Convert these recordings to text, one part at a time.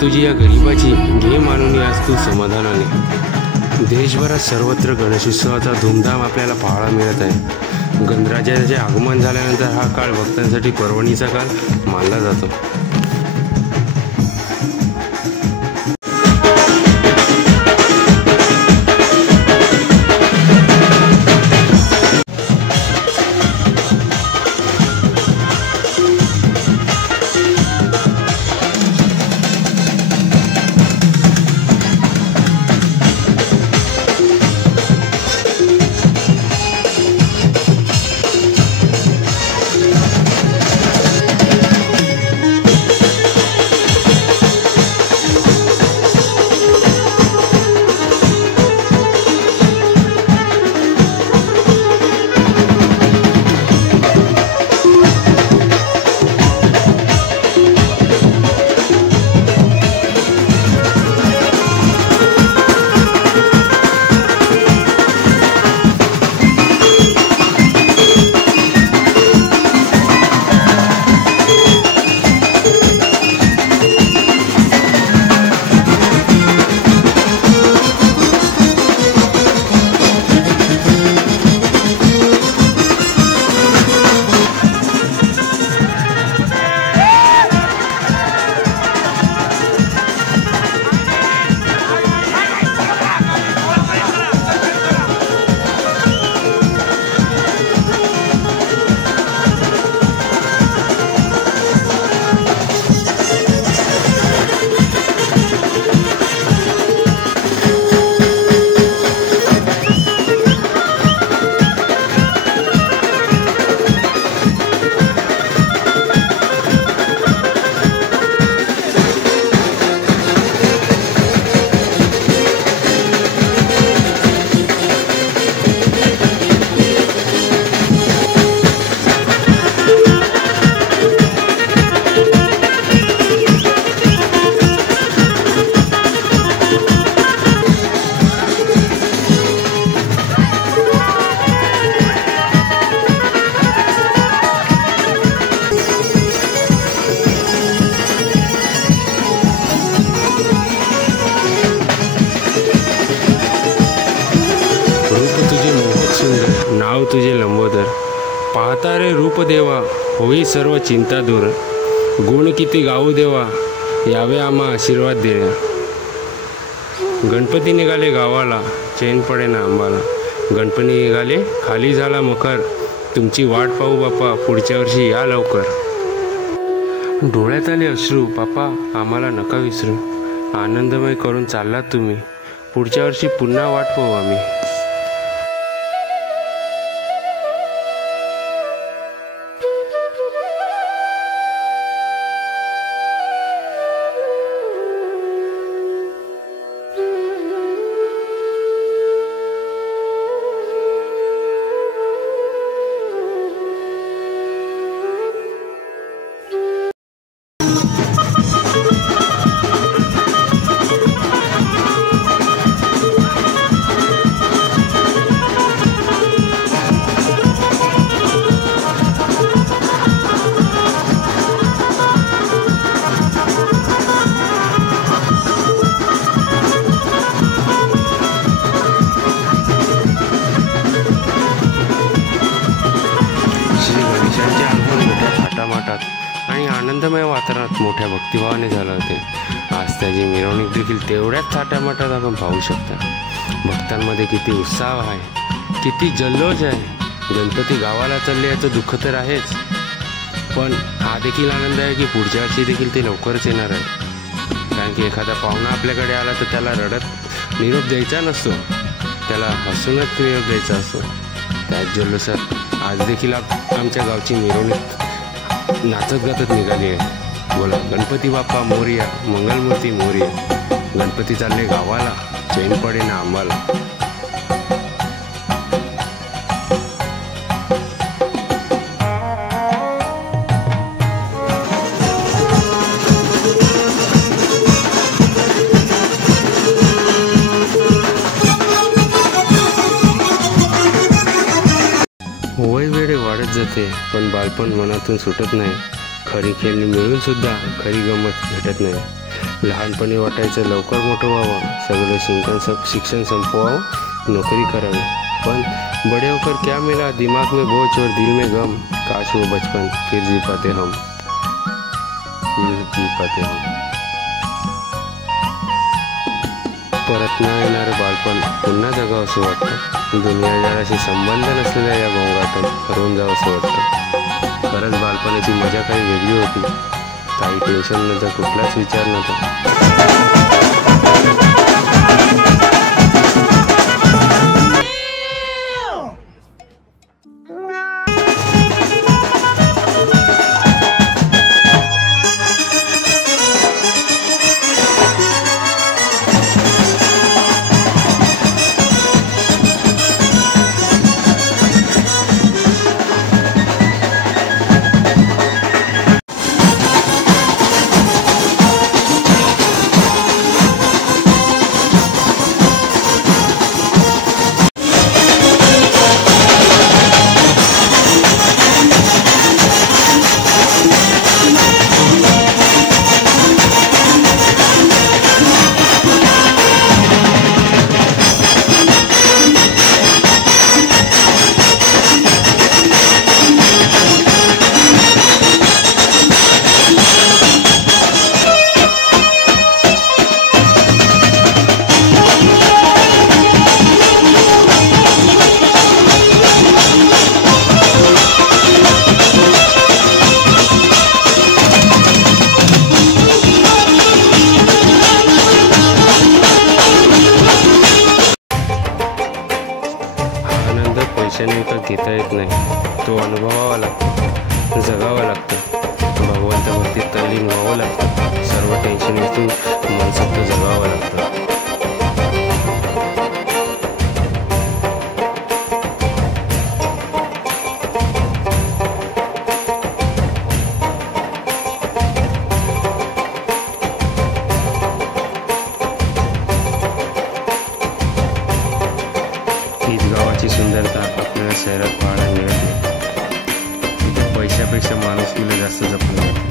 तुझी या गरिबाची घे मानून आज तू समाधानाने। देशभरात सर्वत्र गणेशोत्सवाचा धूमधाम आपल्याला पाहायला मिळत आहे। गणराजाचे आगमन झाल्यानंतर हा काळ भक्तांसाठी पर्वणीचा काळ मानला जातो। नाव तुझे लंबोदर, पाहता रे रूप देवा, होई सर्व चिंता दूर। गुण किती गाऊ देवा, यावे आम्हा आशीर्वाद देण्या। गणपती निघाले गावाला, चैन पडे ना आंबाला। गणपती निघाले, खाली झाला मखर, तुमची वाट पाहू बाप्पा, पुढच्या वर्षी या लवकर। डोळ्यात आले अश्रू, बाप्पा आम्हाला नका विसरू। आनंदमय करून चाललात तुम्ही, पुढच्या वर्षी पुन्हा वाट पाहू आम्ही। आणि आनंदमय वातावरणात मोठ्या भक्तिभावाने झाले होते। आज त्याची मिरवणूक देखील तेवढ्याच थाटामाटात आपण पाहू शकता। भक्तांमध्ये किती उत्साह आहे, किती जल्लोष आहे। गणपती गावाला चालले याचं दुःख तर आहेच, पण हा देखील आनंद आहे की पुढच्या वर्षी देखील ते लवकरच येणार आहे। कारण की एखादा पाहुणा आपल्याकडे आला तर त्याला रडत निरोप द्यायचा नसतो, त्याला हसूनच निरोप द्यायचा असतो। त्याच जल्लोषात आज देखील आमच्या गावची मिरवणूक नाचत गातत निघाली आहे। बोला गणपती बाप्पा मोरया, मंगलमूर्ती मोरया। गणपती चालले गावाला, चैन पडे ना आंबाला। वय वेळे वाढत जाते, पण बालपण मनातून सुटत नाही। खरी खेळणी मिळून सुद्धा खरी गंमत भेटत नाही। लहानपणी वाटायचं लवकर मोठं व्हावं, सगळं शिक्षण संपवावं, नोकरी करावी, पण बड़े होकर क्या मिला, दिमाग में बोझ और दिल में गम, काश वो बचपन फिर जी पाते हम. परत न येणारं बालपण पुन्हा जगावं असं वाटतं. दुनिया जराशी संबंध नसलेल्या या गोंगाटात हरवून जावं असं वाटतं. खरंच बालपणाची मजा काही वेगळी होती. काही टेन्शन नव्हतं, कुठलाच विचार नव्हता. पैशाने विकत घेता येत नाही. तो अनुभवावा लागतो, जगावा लागतं, भगवंत भक्तीत तल्लीन व्हावं लागतं. सर्व टेन्शन विसरून मनसोक्त जगावं लागतं. हीच गावाची सुंदरता आपल्याला शहरात पाहायला मिळत नाही. इथे पैशापेक्षा माणुसकीला जास्त जपलं जातं.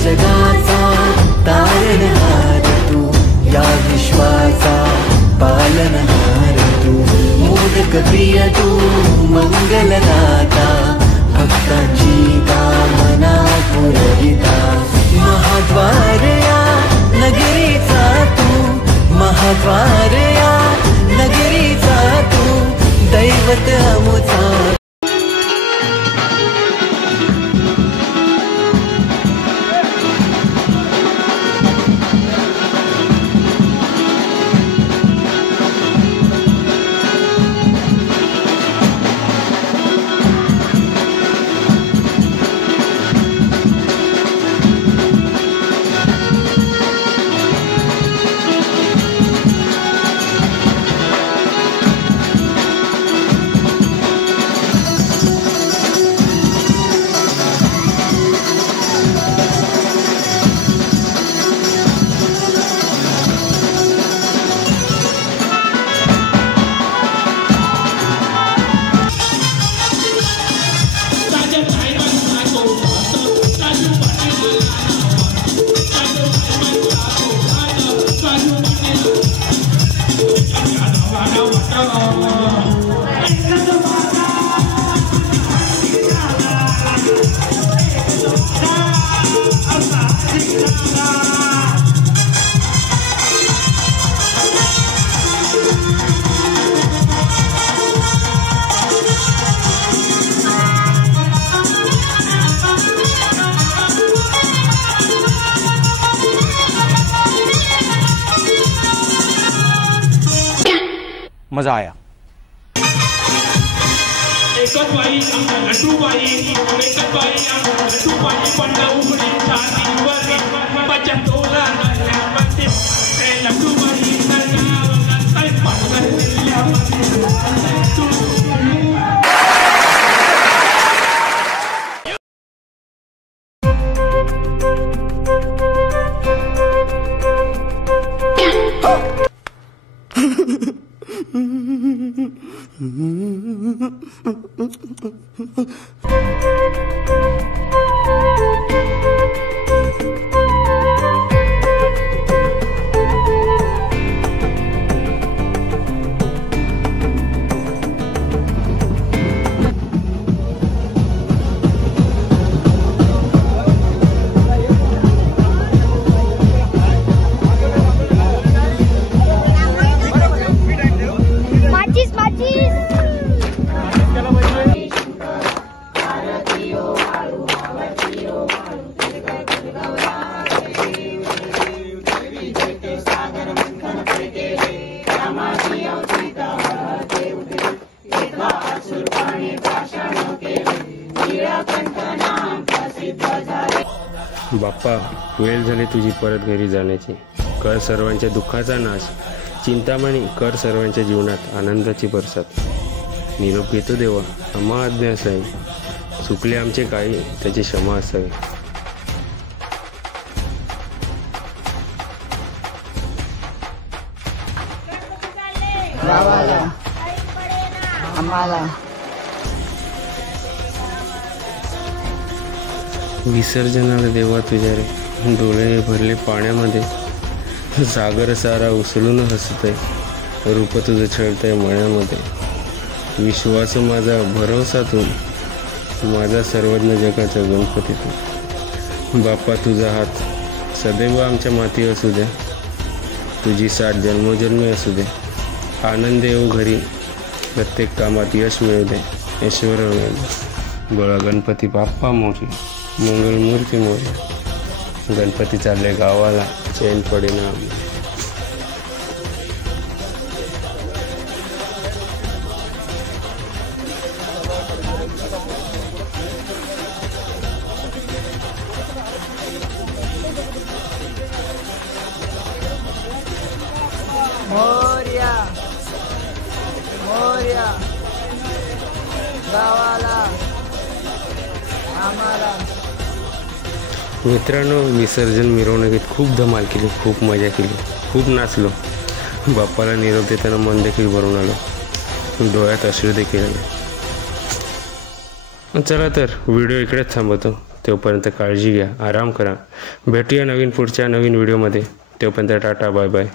जगाचा तारणहार तू, या विश्वाचा पालनहार तू. मोदक प्रिय तू मंगलदाता, भक्तांची कामना पुरविता, महाद्वार या नगरीचा तू, महाद्वार या नगरीचा तू, दैवत अमुचा। मजा आया। बाप्पा, वेळ झाली तुझी परत घरी जाण्याची। कर सर्वांच्या दुःखाचा नाश, चिंतामणी कर सर्वांच्या जीवनात आनंदाची बरसात। निरोप घेतो देवा, आम्हा आज्ञा असावी, चुकले आमचे काही त्याची क्षमा असावी। आम्हाला विसर्जनाला देवा तुझ्या रे, डोळे भरले पाण्यामध्ये, सागर सारा उसळून हसतय, रूप तुझं छळतंय मळ्यामध्ये। विश्वास माझा भरवसा तू, माझा सर्वज्ञ जगाचा गणपती तू। बाप्पा तुझा हात सदैव आमच्या माती असू द्या, तुझी साथ जन्मोजन्मी असू दे। आनंद येऊ घरी, प्रत्येक कामात यश मिळू दे, ऐश्वर मिळू दे। गोळा गणपती बाप्पा मोरे, मंगलमूर्ती मोरे। गणपती चालले गावाला, चैन पडेना। मोरया मोरया गावाला आम्हाला। मित्रांनो, विसर्जन मिरवणुकीत खूप धमाल केली, खूप मजा केली, खूप नाचलो। बाप्पाला निरोप देताना मन देखील भरून आलं, डोळ्यात अश्रू देखील आले। चला तर व्हिडिओ इकडेच थांबवतो, तोपर्यंत काळजी घ्या, आराम करा। भेटूया पुढच्या नवीन व्हिडिओमध्ये, तोपर्यंत टाटा, बाय बाय।